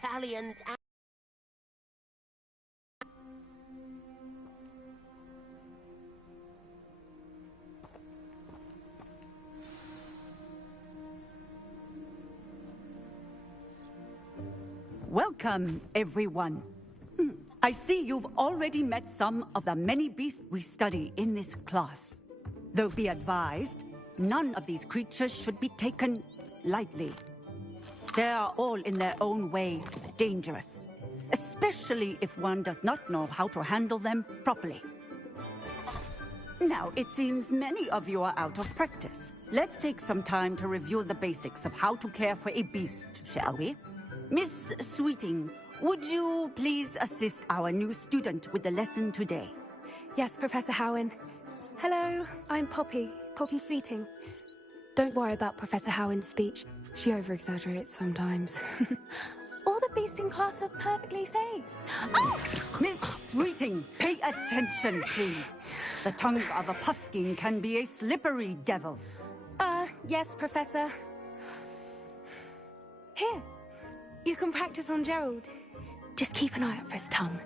galleons and... Welcome, everyone. I see you've already met some of the many beasts we study in this class. Though be advised, none of these creatures should be taken lightly. They are all in their own way dangerous, especially if one does not know how to handle them properly. Now, it seems many of you are out of practice. Let's take some time to review the basics of how to care for a beast, shall we? Miss Sweeting, would you please assist our new student with the lesson today? Yes, Professor Howen. Hello, I'm Poppy Sweeting. Don't worry about Professor Howen's speech. She over-exaggerates sometimes. All the beasts in class are perfectly safe. Oh! Miss Sweeting, pay attention, please. The tongue of a puffskein can be a slippery devil. Yes, Professor. Here. You can practice on Gerald. Just keep an eye out for his tongue.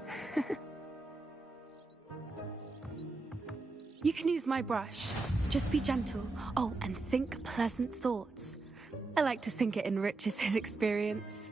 You can use my brush. Just be gentle. Oh, and think pleasant thoughts. I like to think it enriches his experience.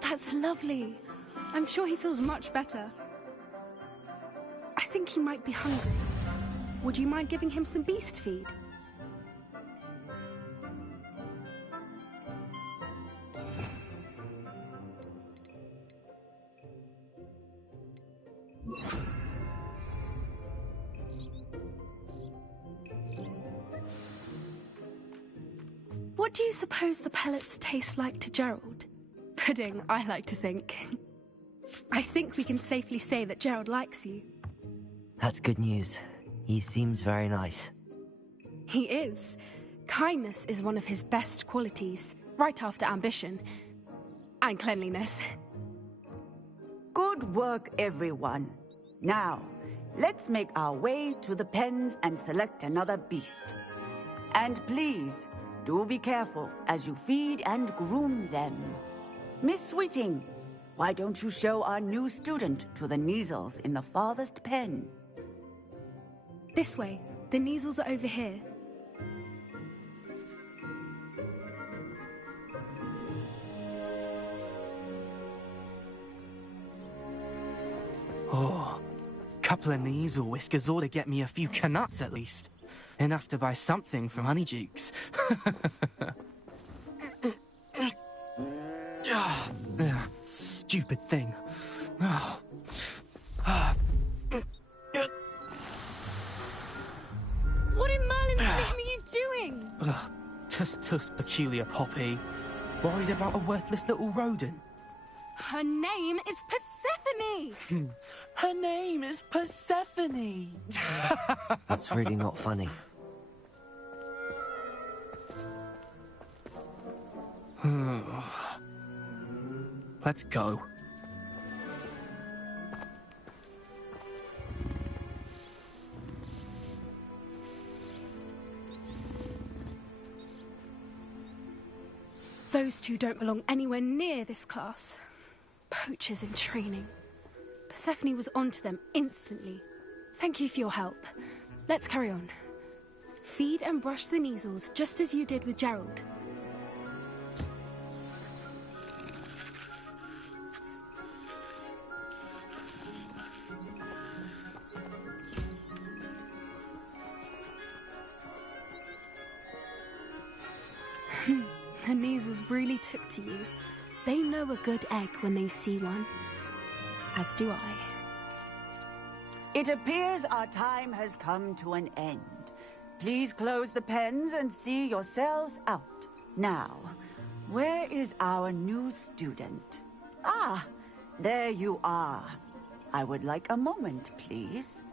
That's lovely. I'm sure he feels much better. I think he might be hungry. Would you mind giving him some beast feed? What do you suppose the pellets taste like to Gerald? Pudding, I like to think. I think we can safely say that Gerald likes you. That's good news. He seems very nice. He is. Kindness is one of his best qualities, right after ambition. And cleanliness. Good work, everyone. Now, let's make our way to the pens and select another beast. And please, do be careful as you feed and groom them. Miss Sweeting, why don't you show our new student to the Neasels in the farthest pen? This way. The Neasels are over here. Oh, couple of Neasel whiskers ought to get me a few canuts at least. Enough to buy something from Honeydukes. Stupid thing. What in Merlin's name are you doing? Tuss peculiar Poppy. Worried about a worthless little rodent. Her name is Persephone! Her name is Persephone! That's really not funny. Let's go. Those two don't belong anywhere near this class. Poachers in training. Persephone was onto them instantly. Thank you for your help. Let's carry on. Feed and brush the Neasels just as you did with Gerald. The Neasels really took to you. They know a good egg when they see one. As do I. It appears our time has come to an end. Please close the pens and see yourselves out. Now, where is our new student? Ah, there you are. I would like a moment, please.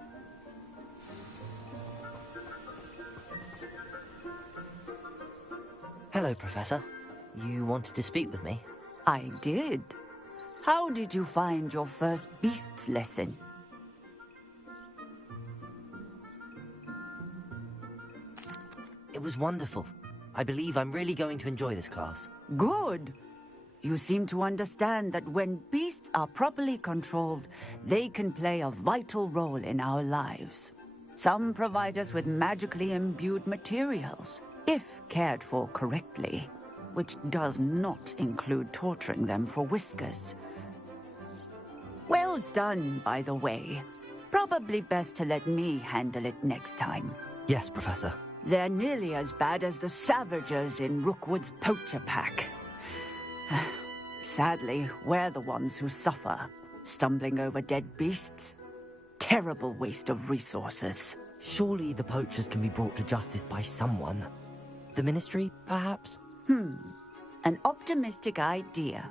Hello, Professor. You wanted to speak with me? I did. How did you find your first beasts lesson? It was wonderful. I believe I'm really going to enjoy this class. Good. You seem to understand that when beasts are properly controlled, they can play a vital role in our lives. Some provide us with magically imbued materials, if cared for correctly, which does not include torturing them for whiskers. Well done, by the way. Probably best to let me handle it next time. Yes, Professor. They're nearly as bad as the Savagers in Rookwood's poacher pack. Sadly, we're the ones who suffer, stumbling over dead beasts. Terrible waste of resources. Surely the poachers can be brought to justice by someone. The Ministry, perhaps? An optimistic idea.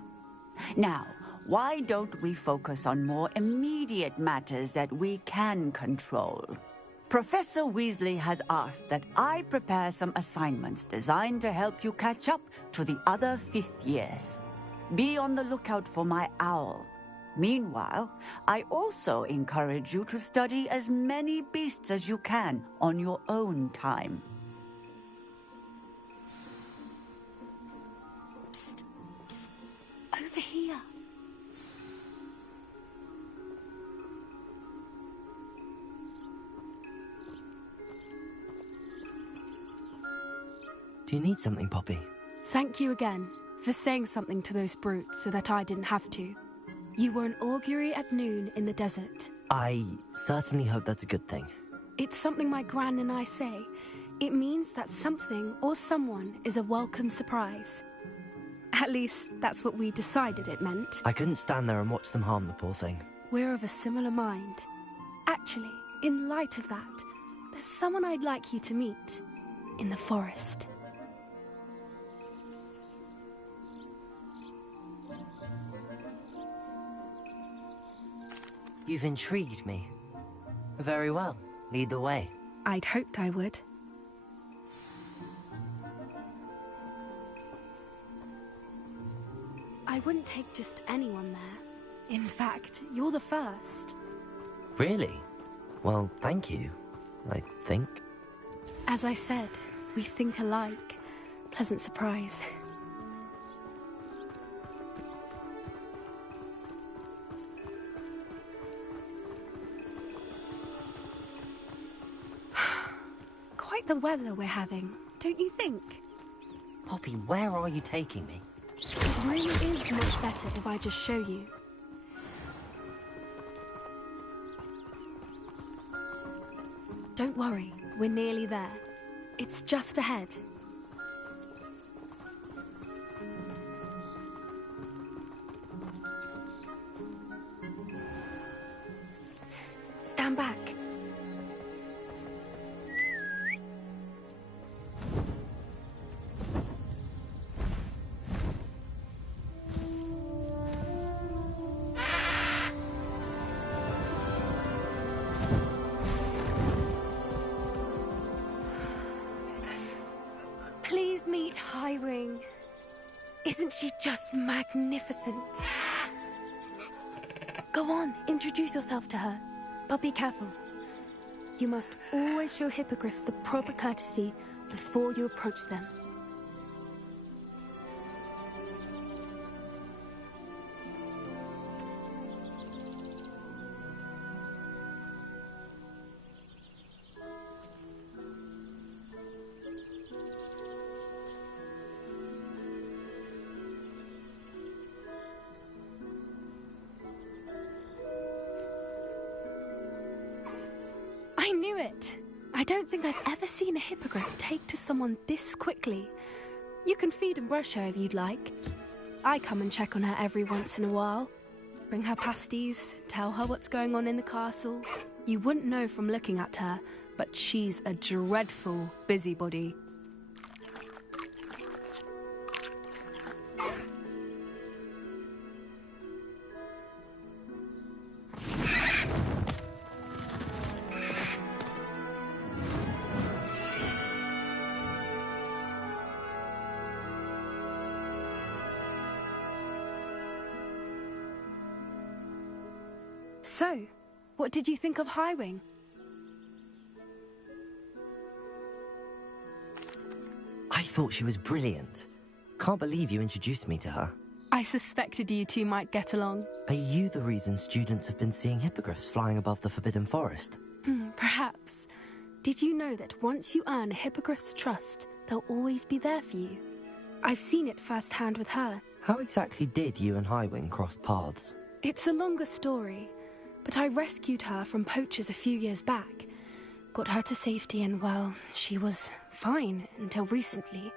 Now, why don't we focus on more immediate matters that we can control? Professor Weasley has asked that I prepare some assignments designed to help you catch up to the other fifth years. Be on the lookout for my owl. Meanwhile, I also encourage you to study as many beasts as you can on your own time. Psst, psst, over here. Do you need something, Poppy? Thank you again for saying something to those brutes so that I didn't have to. You were an augury at noon in the desert. I certainly hope that's a good thing. It's something my gran and I say. It means that something or someone is a welcome surprise. At least, that's what we decided it meant. I couldn't stand there and watch them harm the poor thing. We're of a similar mind. Actually, in light of that, there's someone I'd like you to meet. In the forest. You've intrigued me. Very well. Lead the way. I'd hoped I would. I wouldn't take just anyone there. In fact, you're the first. Really? Well, thank you, I think. As I said, we think alike. Pleasant surprise. Quite the weather we're having, don't you think? Poppy, where are you taking me? It really is much better if I just show you. Don't worry, we're nearly there. It's just ahead. Stand back. Please meet Highwing. Isn't she just magnificent? Go on, introduce yourself to her. But be careful. You must always show hippogriffs the proper courtesy before you approach them. I knew it! I don't think I've ever seen a hippogriff take to someone this quickly. You can feed and brush her if you'd like. I come and check on her every once in a while. Bring her pasties, tell her what's going on in the castle. You wouldn't know from looking at her, but she's a dreadful busybody. So, what did you think of Highwing? I thought she was brilliant. Can't believe you introduced me to her. I suspected you two might get along. Are you the reason students have been seeing hippogriffs flying above the Forbidden Forest? Perhaps. Did you know that once you earn a hippogriff's trust, they'll always be there for you? I've seen it firsthand with her. How exactly did you and Highwing cross paths? It's a longer story, but I rescued her from poachers a few years back. Got her to safety and, well, she was fine until recently.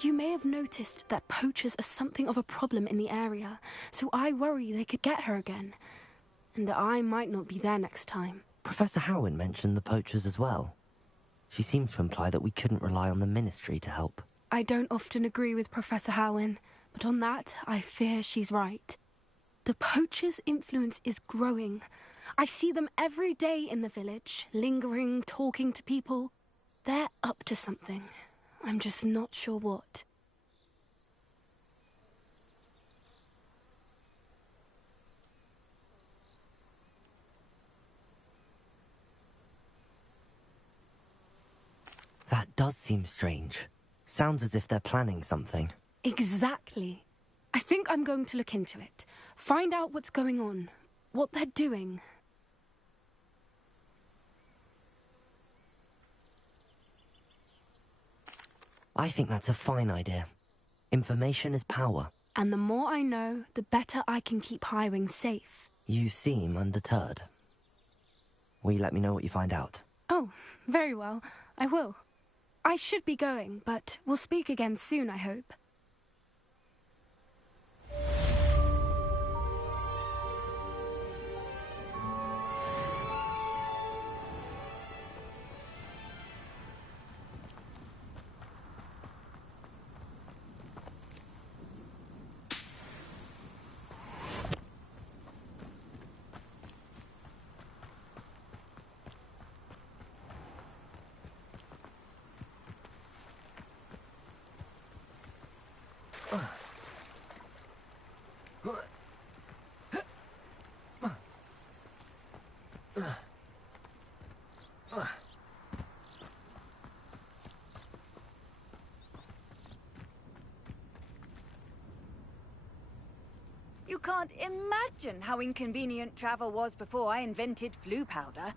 You may have noticed that poachers are something of a problem in the area, so I worry they could get her again. And I might not be there next time. Professor Howin mentioned the poachers as well. She seemed to imply that we couldn't rely on the Ministry to help. I don't often agree with Professor Howin, but on that, I fear she's right. The poachers' influence is growing. I see them every day in the village, lingering, talking to people. They're up to something. I'm just not sure what. That does seem strange. Sounds as if they're planning something. Exactly. I think I'm going to look into it. Find out what's going on. What they're doing. I think that's a fine idea. Information is power. And the more I know, the better I can keep Highwing safe. You seem undeterred. Will you let me know what you find out? Oh, very well. I will. I should be going, but we'll speak again soon, I hope. You can't imagine how inconvenient travel was before I invented flu powder.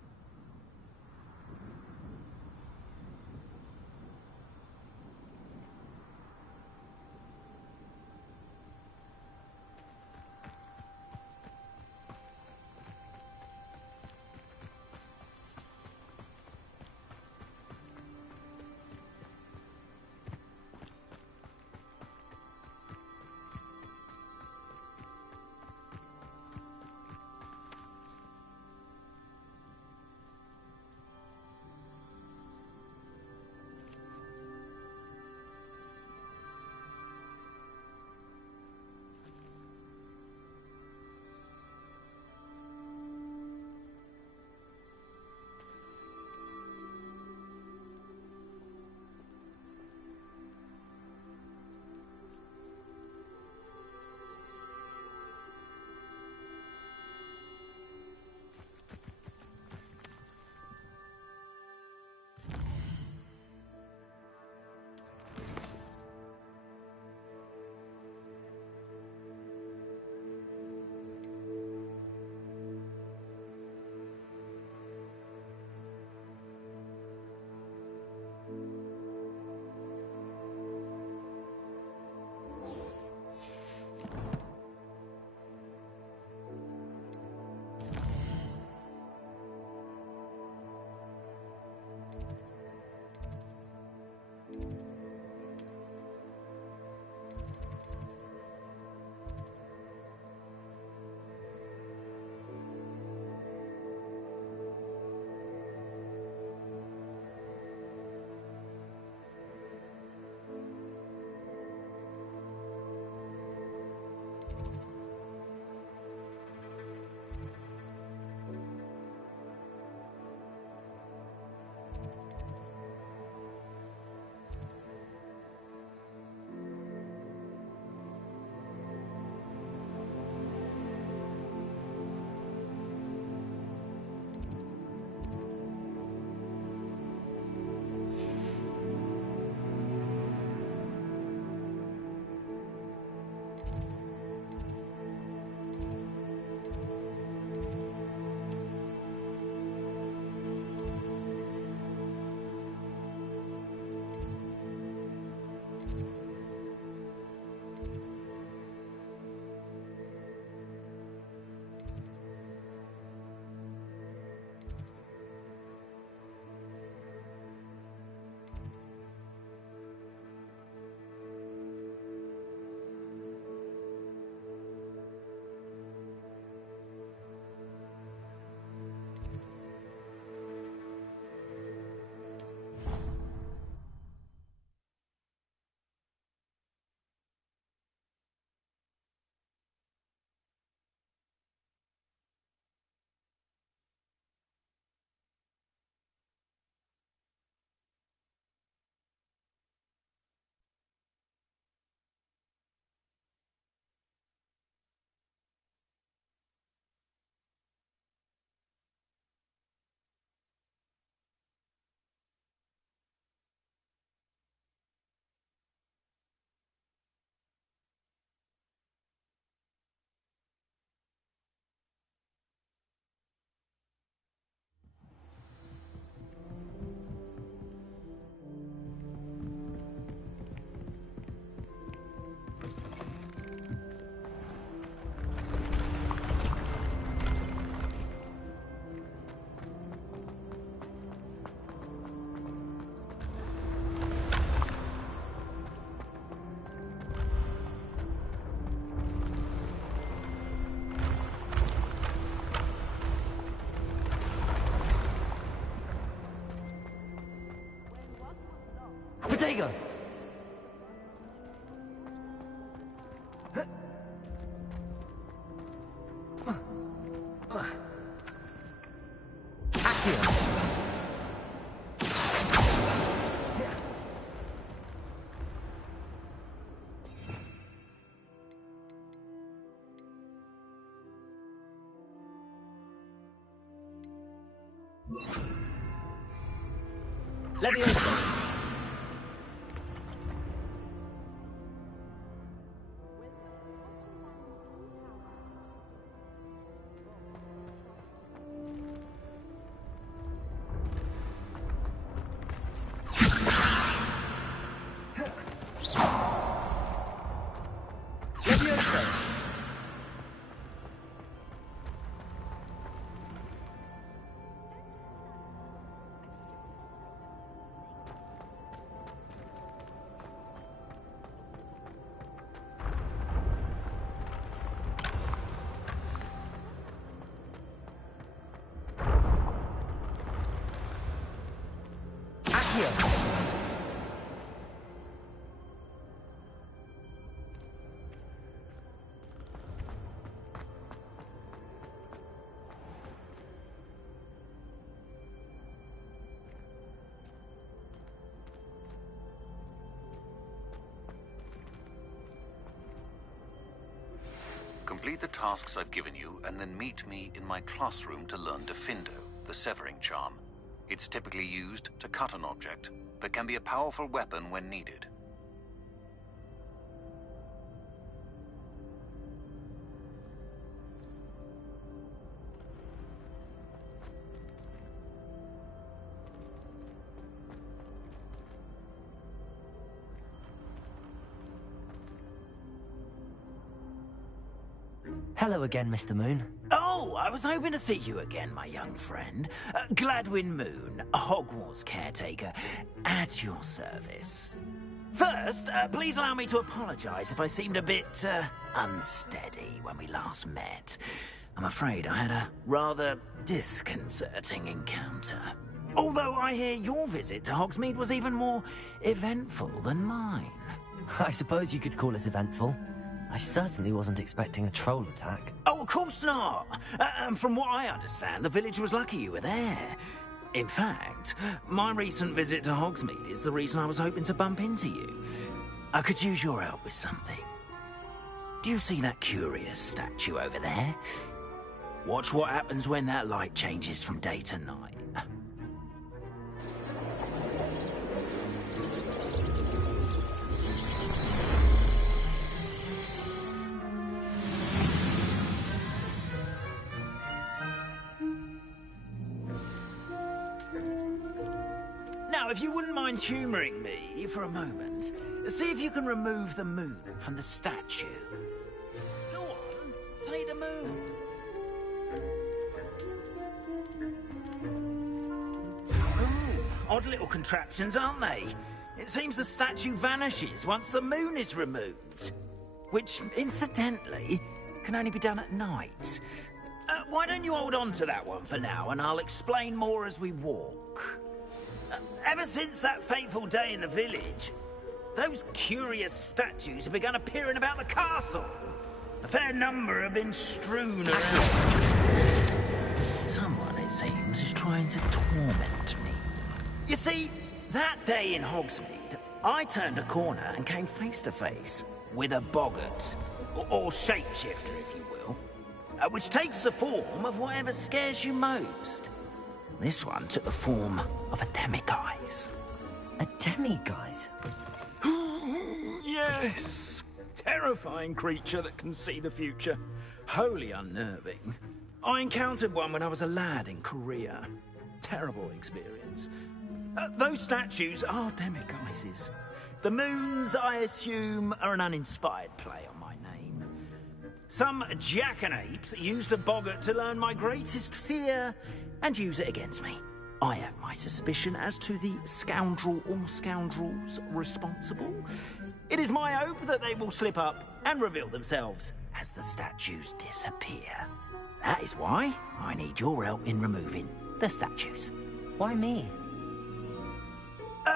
Potato! Accio! Leviosa! Leviosa! Accio! Complete the tasks I've given you, and then meet me in my classroom to learn Defindo, the severing charm. It's typically used to cut an object, but can be a powerful weapon when needed. Hello again, Mr. Moon. Oh, I was hoping to see you again, my young friend. Gladwin Moon, Hogwarts caretaker, at your service. First, please allow me to apologize if I seemed a bit, unsteady when we last met. I'm afraid I had a rather disconcerting encounter. Although I hear your visit to Hogsmeade was even more eventful than mine. I suppose you could call it eventful. I certainly wasn't expecting a troll attack. Oh, of course not. From what I understand, the village was lucky you were there. In fact, my recent visit to Hogsmeade is the reason I was hoping to bump into you. I could use your help with something. Do you see that curious statue over there? Watch what happens when that light changes from day to night. Now, if you wouldn't mind humouring me for a moment, see if you can remove the moon from the statue. Go on, take the moon. Ooh, odd little contraptions, aren't they? It seems the statue vanishes once the moon is removed. Which, incidentally, can only be done at night. Why don't you hold on to that one for now, and I'll explain more as we walk. Ever since that fateful day in the village, those curious statues have begun appearing about the castle. A fair number have been strewn around. Someone, it seems, is trying to torment me. You see, that day in Hogsmeade, I turned a corner and came face to face with a boggart, or shapeshifter, if you will, which takes the form of whatever scares you most. This one took the form of a demiguise. A demiguise? Yes. Terrifying creature that can see the future. Wholly unnerving. I encountered one when I was a lad in Korea. Terrible experience. Those statues are demiguises. The moons, I assume, are an uninspired play on my name. Some jackanapes used a boggart to learn my greatest fear and use it against me. I have my suspicion as to the scoundrel or scoundrels responsible. It is my hope that they will slip up and reveal themselves as the statues disappear. That is why I need your help in removing the statues. Why me?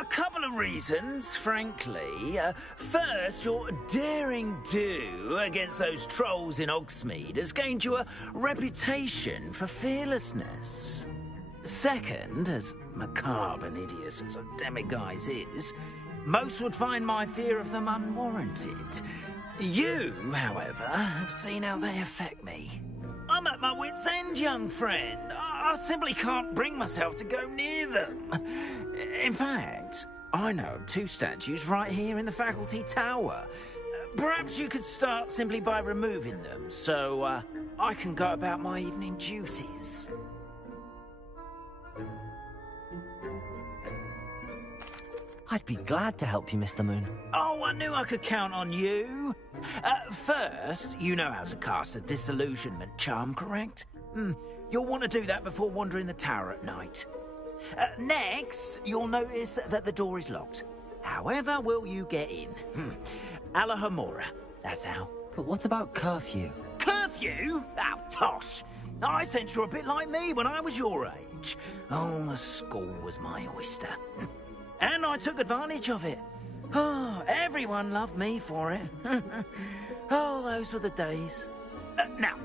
A couple of reasons, frankly. First, your daring do against those trolls in Hogsmeade has gained you a reputation for fearlessness. Second, as macabre and hideous as a demiguise is, most would find my fear of them unwarranted. You, however, have seen how they affect me. I'm at my wit's end, young friend. I simply can't bring myself to go near them. In fact, I know of 2 statues right here in the faculty tower. Perhaps you could start simply by removing them, so I can go about my evening duties. I'd be glad to help you, Mr. Moon. Oh, I knew I could count on you. First, you know how to cast a disillusionment charm, correct? You'll want to do that before wandering the tower at night. Next, you'll notice that the door is locked. However will you get in? Alahomora, that's how. But what about curfew? Curfew? Oh, tosh. I sense you're a bit like me when I was your age. Oh, the school was my oyster. And I took advantage of it. Oh, everyone loved me for it. Oh, those were the days. Now,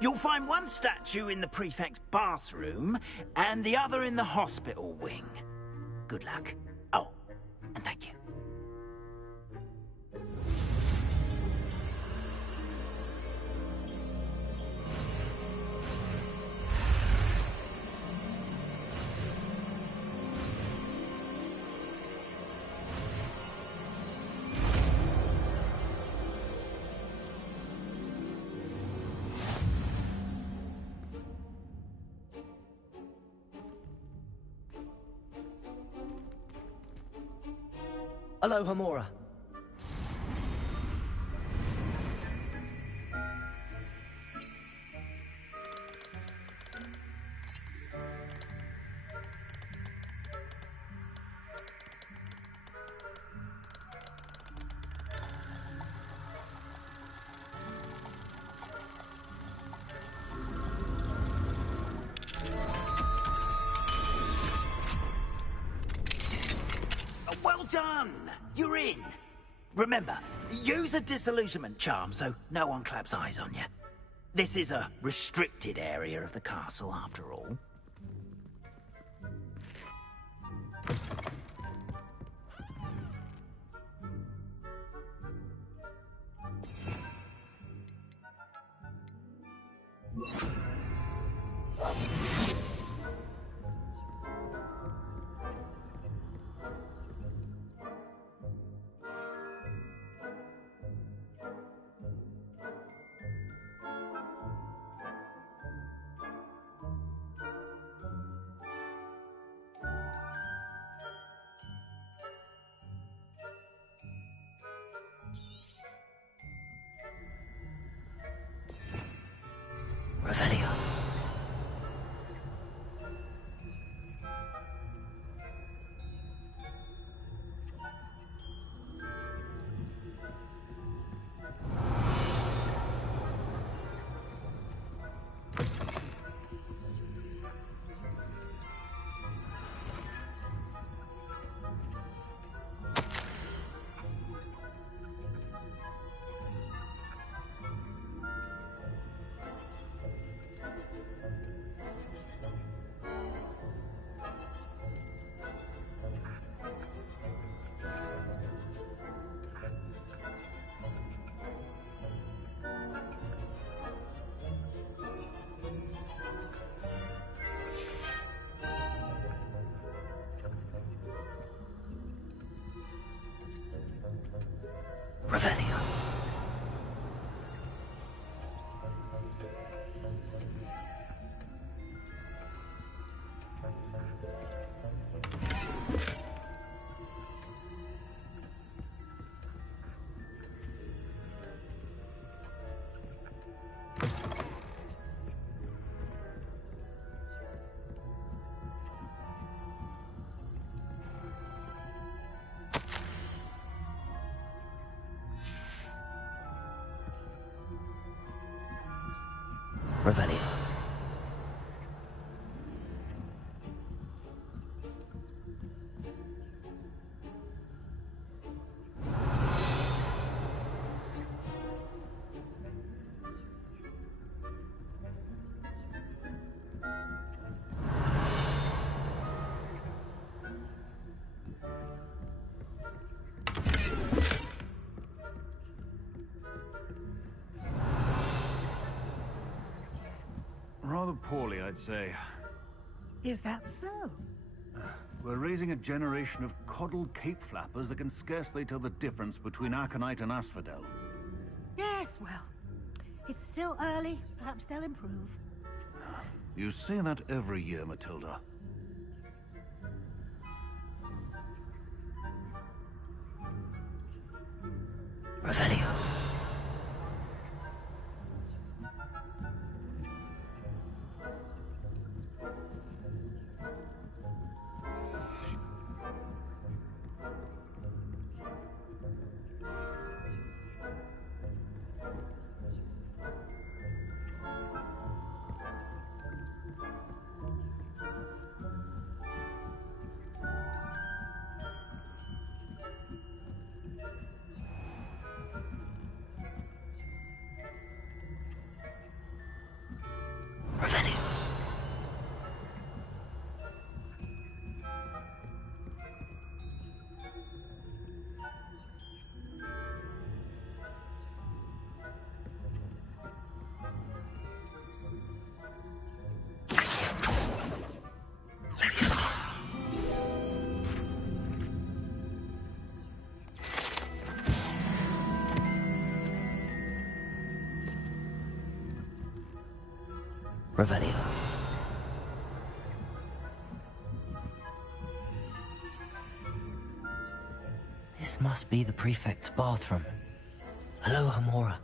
you'll find one statue in the prefect's bathroom and the other in the hospital wing. Good luck. Oh, and thank you. Hello, Homora. Well done! You're in. Remember, use a disillusionment charm so no one claps eyes on you. This is a restricted area of the castle, after all. Revelio. Revelio. Revelio. I'd say. Is that so? We're raising a generation of coddled cape flappers that can scarcely tell the difference between aconite and asphodel. Yes, well, it's still early. Perhaps they'll improve. You say that every year, Matilda. Revelio. Revelio. Revelio. This must be the prefect's bathroom. Aloha Mora.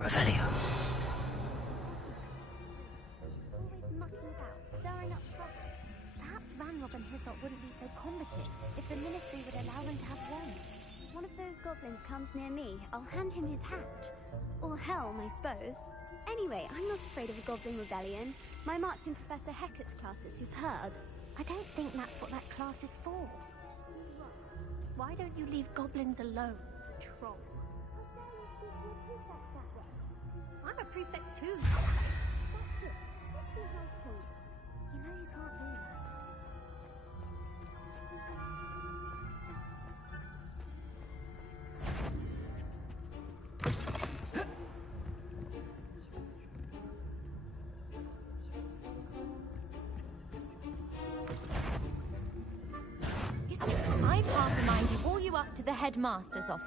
Revelio. Always mucking about, stirring up trouble. Perhaps Ranrock and Hyssop wouldn't be so combative if the Ministry would allow them to have one. One of those goblins comes near me, I'll hand him his hat. Or helm, I suppose. Anyway, I'm not afraid of a goblin rebellion. My mark's in Professor Hecat's class, as you've heard. I don't think that's what that class is for. Why don't you leave goblins alone, troll? I'm a prefect too. That's it. Let's see how it's told. You know you can't do that. I've half a mind to haul you up to the headmaster's office.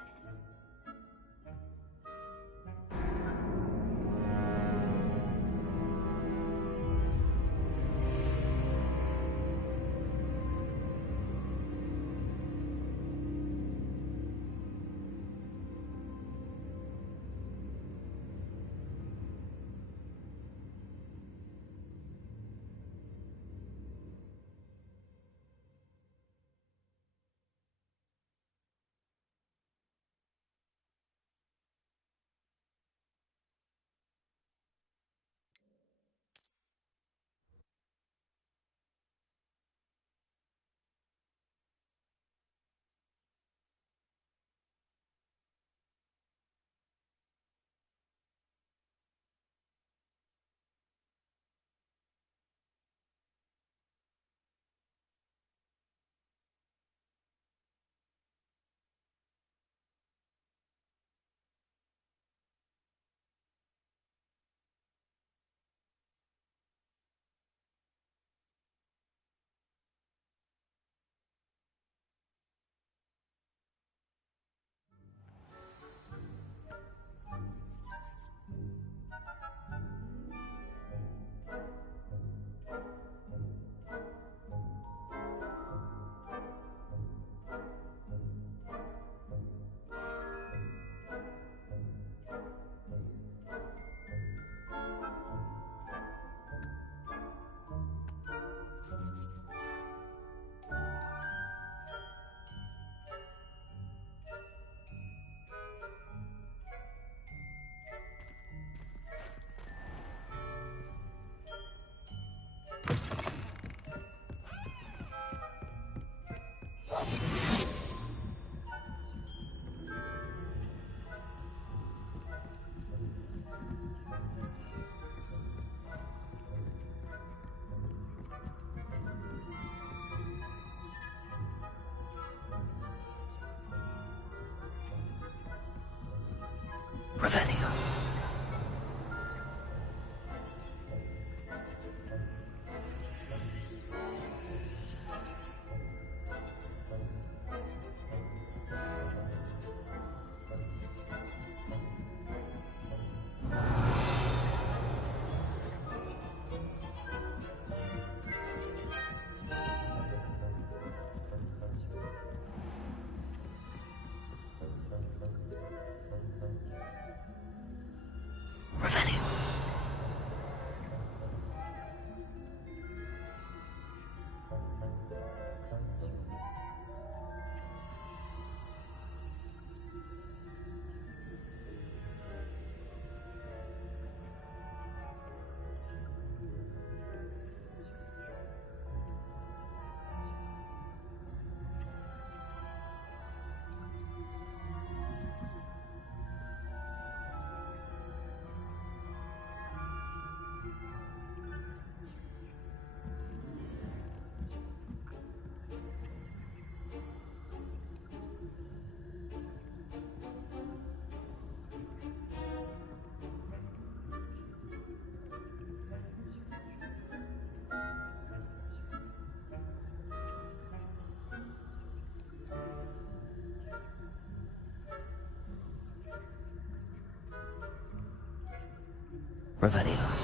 Revelio.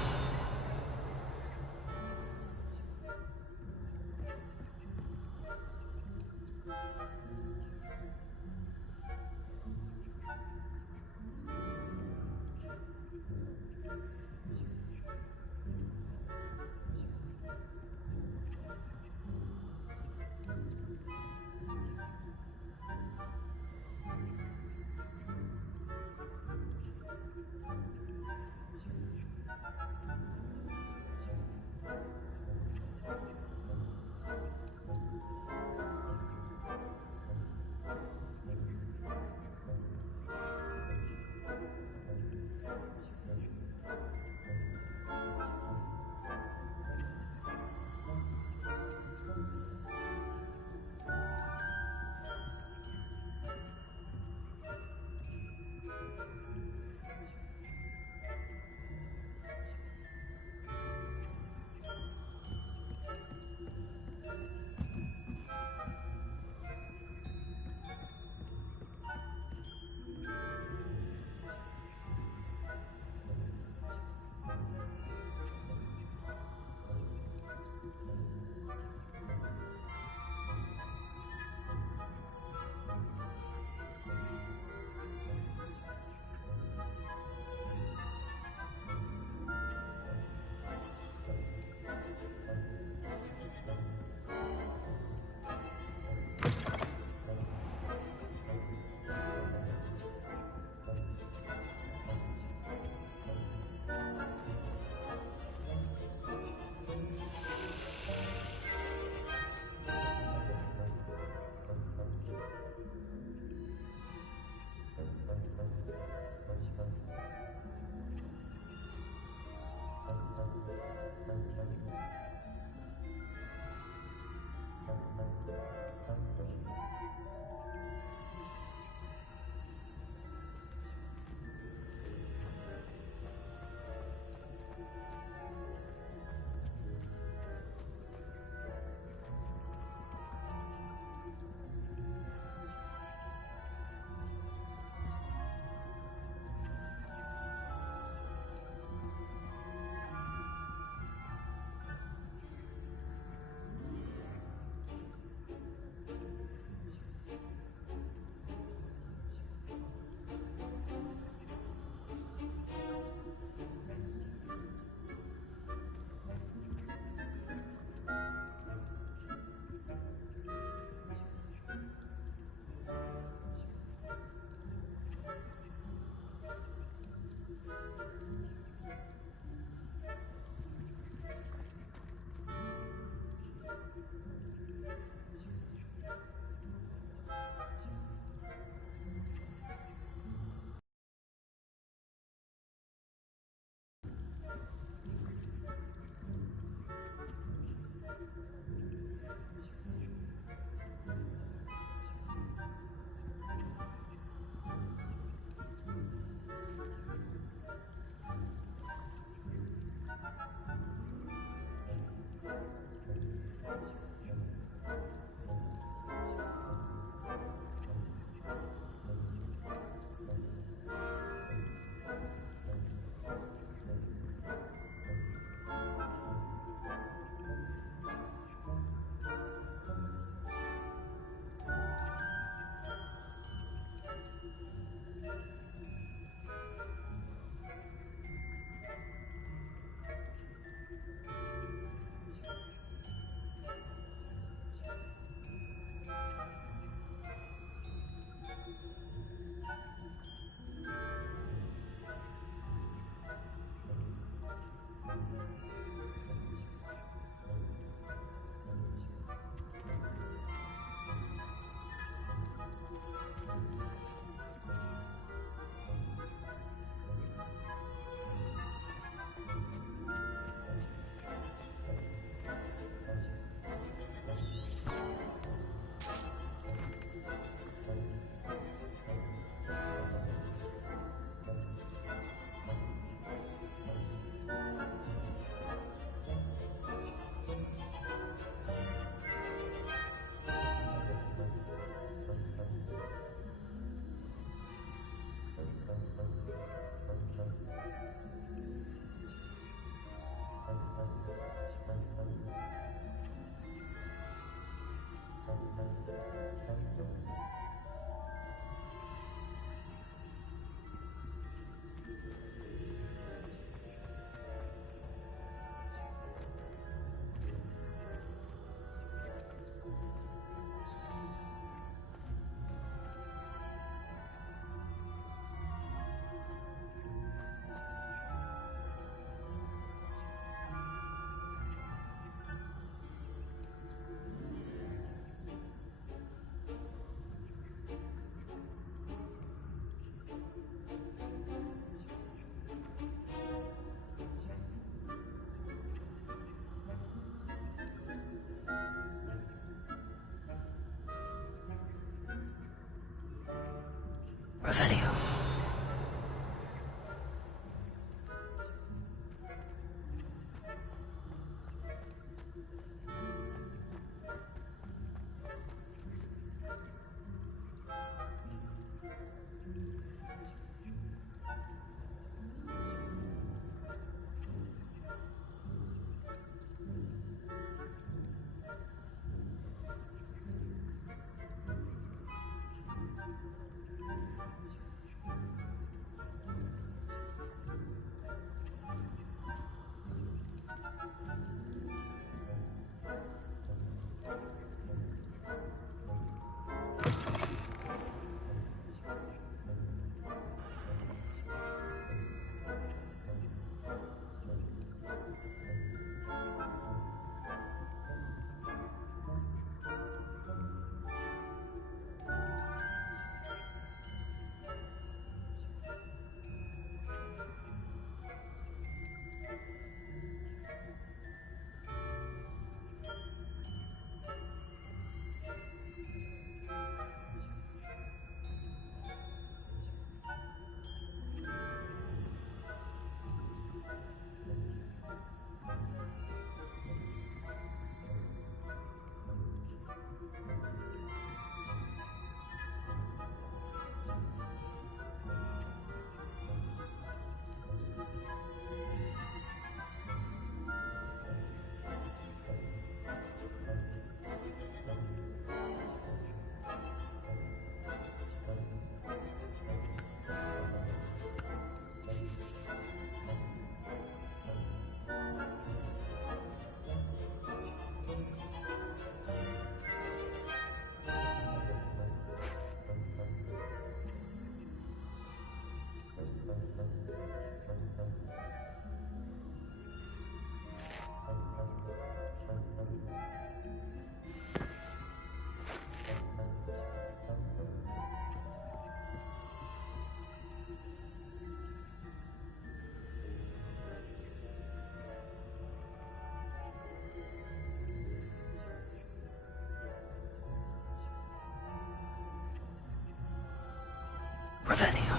Revelio.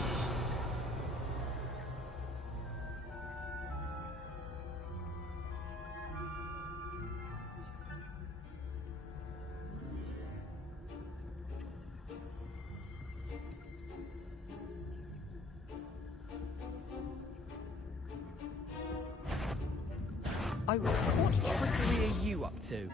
What trickery are you up to?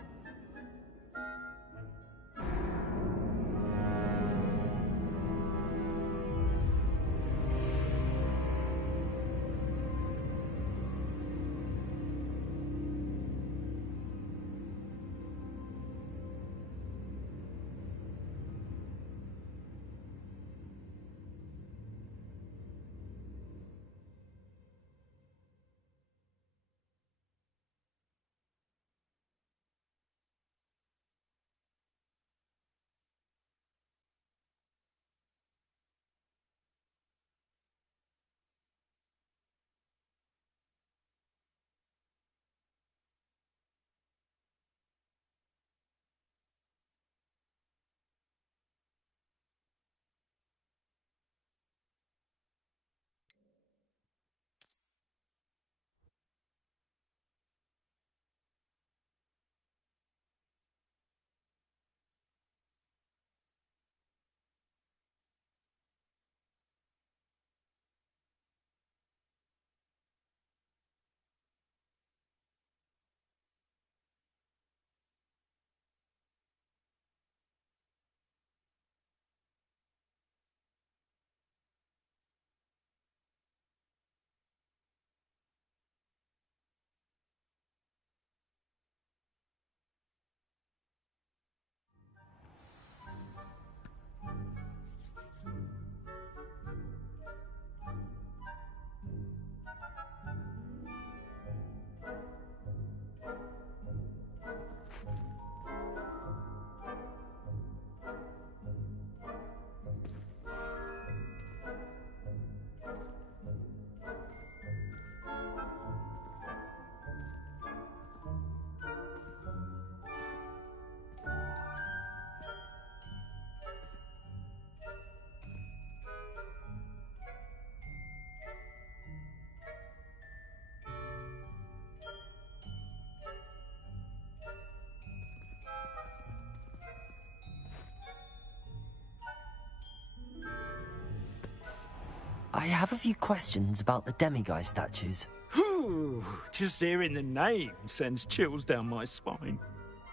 I have a few questions about the demiguise statues. Whew, just hearing the name sends chills down my spine.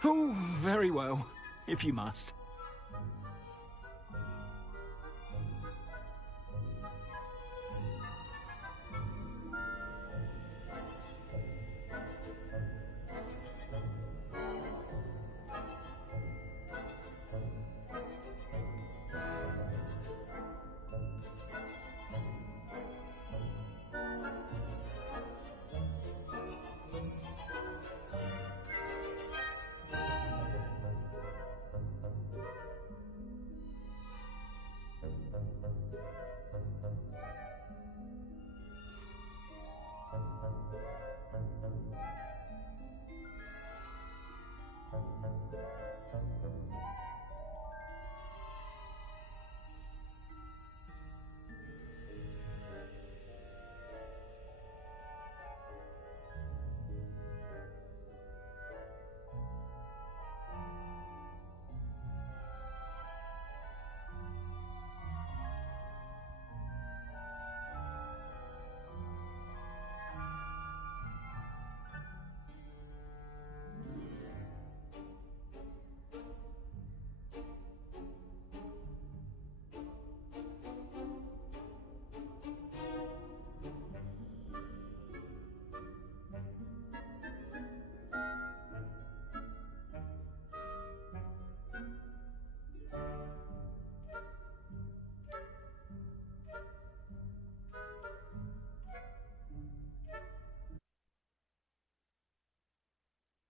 Oh, very well, if you must.